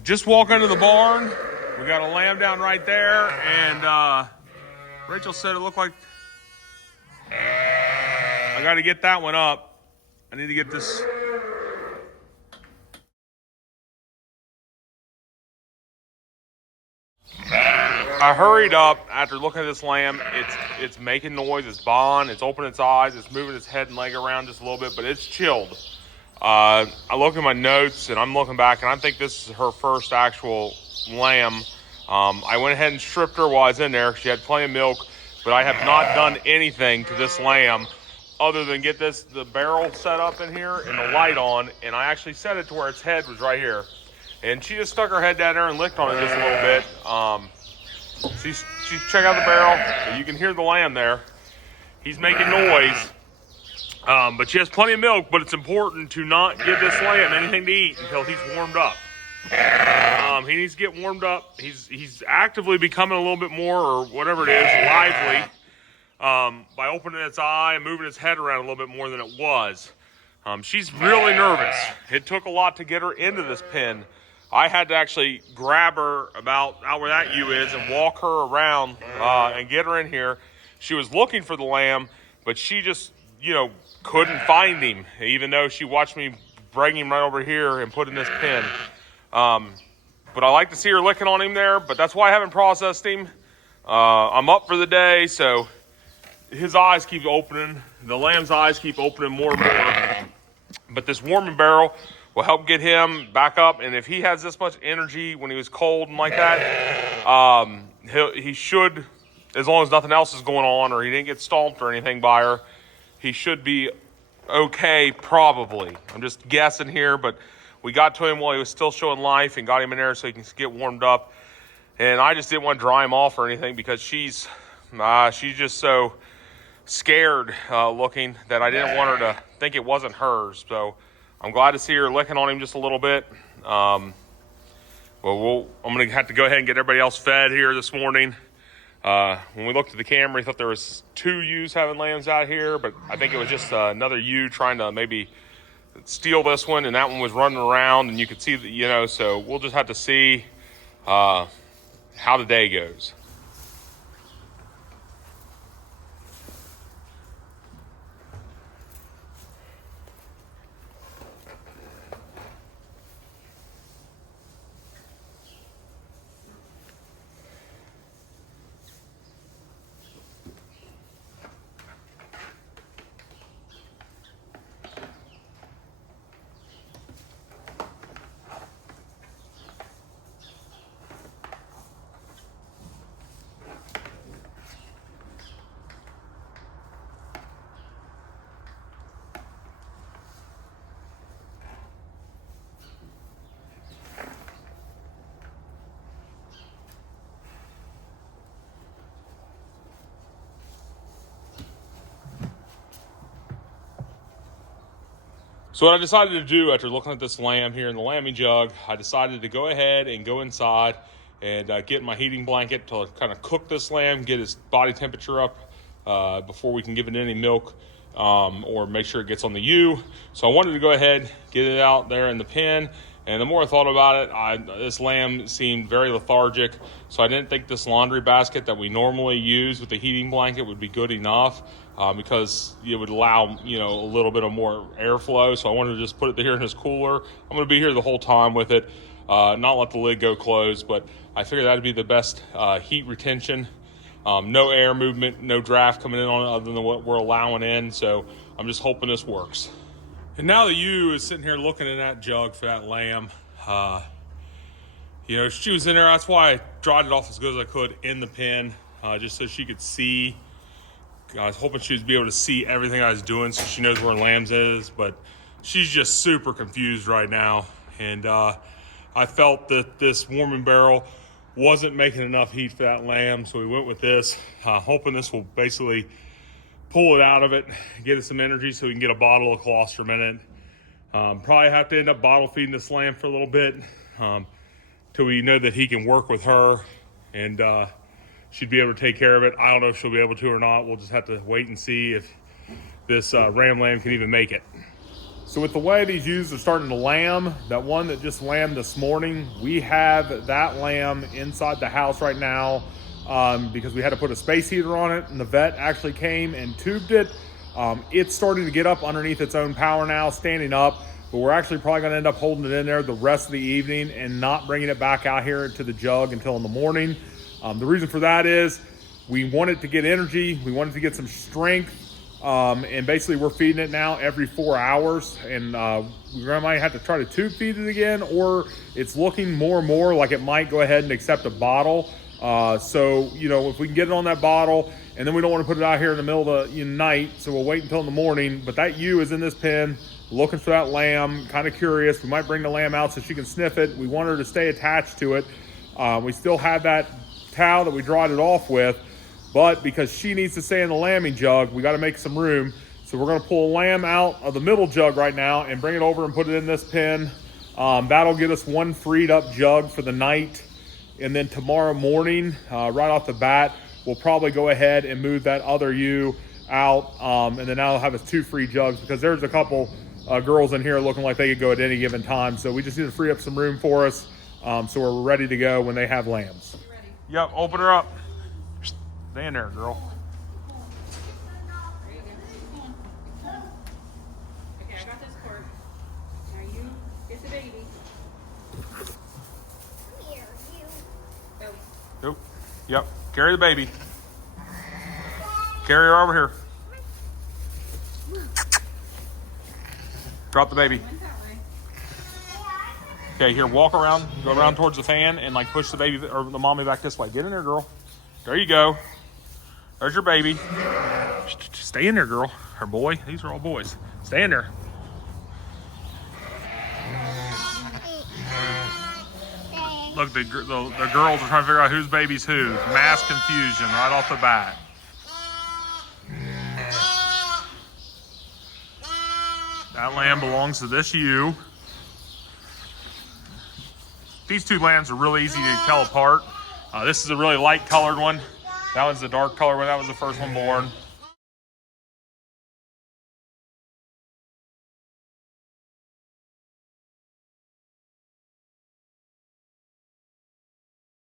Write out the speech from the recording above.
So just walk into the barn. We got a lamb down right there, and Rachel said it looked like I got to get that one up. I need to get this. I hurried up after looking at this lamb. It's making noise. It's bawing. It's opening its eyes. It's moving its head and leg around just a little bit, but it's chilled. I look at my notes, and I'm looking back, and I think this is her first actual lamb. I went ahead and stripped her while I was in there. She had plenty of milk, but I have not done anything to this lamb other than get the barrel set up in here and the light on, and I actually set it to where its head was right here. And she just stuck her head down there and licked on it just a little bit. She's check out the barrel. You can hear the lamb there. He's making noise. But she has plenty of milk, but it's important to not give this lamb anything to eat until he's warmed up. He needs to get warmed up. He's actively becoming a little bit more, or whatever it is, lively by opening its eye and moving its head around a little bit more than it was. She's really nervous. It took a lot to get her into this pen. I had to actually grab her about out where that ewe is and walk her around and get her in here. She was looking for the lamb, but she just, couldn't find him, even though she watched me bring him right over here and put in this pen. But I like to see her licking on him there, but that's why I haven't processed him. I'm up for the day, so his eyes keep opening. The lamb's eyes keep opening more and more. But this warming barrel will help get him back up, and if he has this much energy when he was cold and like that, he should, as long as nothing else is going on or he didn't get stomped or anything by her, he should be okay, probably. I'm just guessing here, but we got to him while he was still showing life and got him in there so he can get warmed up. And I just didn't want to dry him off or anything because she's just so scared looking that I didn't want her to think it wasn't hers. So I'm glad to see her licking on him just a little bit. I'm going to have to go ahead and get everybody else fed here this morning. When we looked at the camera, we thought there was 2 ewes having lambs out here, but I think it was just another ewe trying to maybe steal this one, and that one was running around, and you could see that, so we'll just have to see how the day goes. So what I decided to do after looking at this lamb here in the lambing jug, I decided to go ahead and go inside and get my heating blanket to kind of cook this lamb, get his body temperature up before we can give it any milk or make sure it gets on the ewe. So I wanted to go ahead, get it out there in the pen. And the more I thought about it, this lamb seemed very lethargic. So I didn't think this laundry basket that we normally use with the heating blanket would be good enough. Because it would allow, a little bit of more airflow. So I wanted to just put it here in this cooler. I'm going to be here the whole time with it, not let the lid go closed, but I figured that'd be the best heat retention. No air movement, no draft coming in on it other than what we're allowing in. So I'm just hoping this works. And now the ewe is sitting here looking in that jug for that lamb. She was in there. That's why I dried it off as good as I could in the pen, just so she could see. I was hoping she'd be able to see everything I was doing so she knows where lambs is, but she's just super confused right now. And I felt that this warming barrel wasn't making enough heat for that lamb, so we went with this, hoping this will basically pull it out of it, get it some energy so we can get a bottle of colostrum in it. Probably have to end up bottle feeding this lamb for a little bit till we know that he can work with her and she'd be able to take care of it. I don't know if she'll be able to or not. We'll just have to wait and see if this ram lamb can even make it. So with the way these ewes are starting to lamb, that one that just lambed this morning, we have that lamb inside the house right now because we had to put a space heater on it, and the vet actually came and tubed it. It's starting to get up underneath its own power now, standing up, but we're actually probably going to end up holding it in there the rest of the evening and not bringing it back out here to the jug until in the morning. The reason for that is we want it to get energy, we want it to get some strength, and basically we're feeding it now every 4 hours, and we might have to try to tube feed it again, or it's looking more and more like it might go ahead and accept a bottle. So, you know, if we can get it on that bottle, and then we don't want to put it out here in the middle of the night, so we'll wait until in the morning. But that ewe is in this pen, looking for that lamb, kind of curious. We might bring the lamb out so she can sniff it. We want her to stay attached to it. We still have that towel that we dried it off with, but because she needs to stay in the lambing jug, we got to make some room. So we're going to pull a lamb out of the middle jug right now and bring it over and put it in this pen. That'll get us one freed up jug for the night. And then tomorrow morning, right off the bat, we'll probably go ahead and move that other ewe out. And then that'll have us 2 free jugs, because there's a couple girls in here looking like they could go at any given time. So we just need to free up some room for us, so we're ready to go when they have lambs. Yep, open her up. Stay in there, girl. Okay, I got this cord. Now you get the baby. Nope. Yep. Carry the baby. Carry her over here. Drop the baby. Okay, here, walk around. Go around towards the fan and like push the baby or the mommy back this way. Get in there, girl. There you go. There's your baby. Stay in there, girl. Or boy. These are all boys. Stay in there. Look, the girls are trying to figure out whose baby's who. Mass confusion right off the bat. That lamb belongs to this ewe. These 2 lambs are really easy to tell apart. This is a really light colored one. That one's the dark color one. That was the first one born.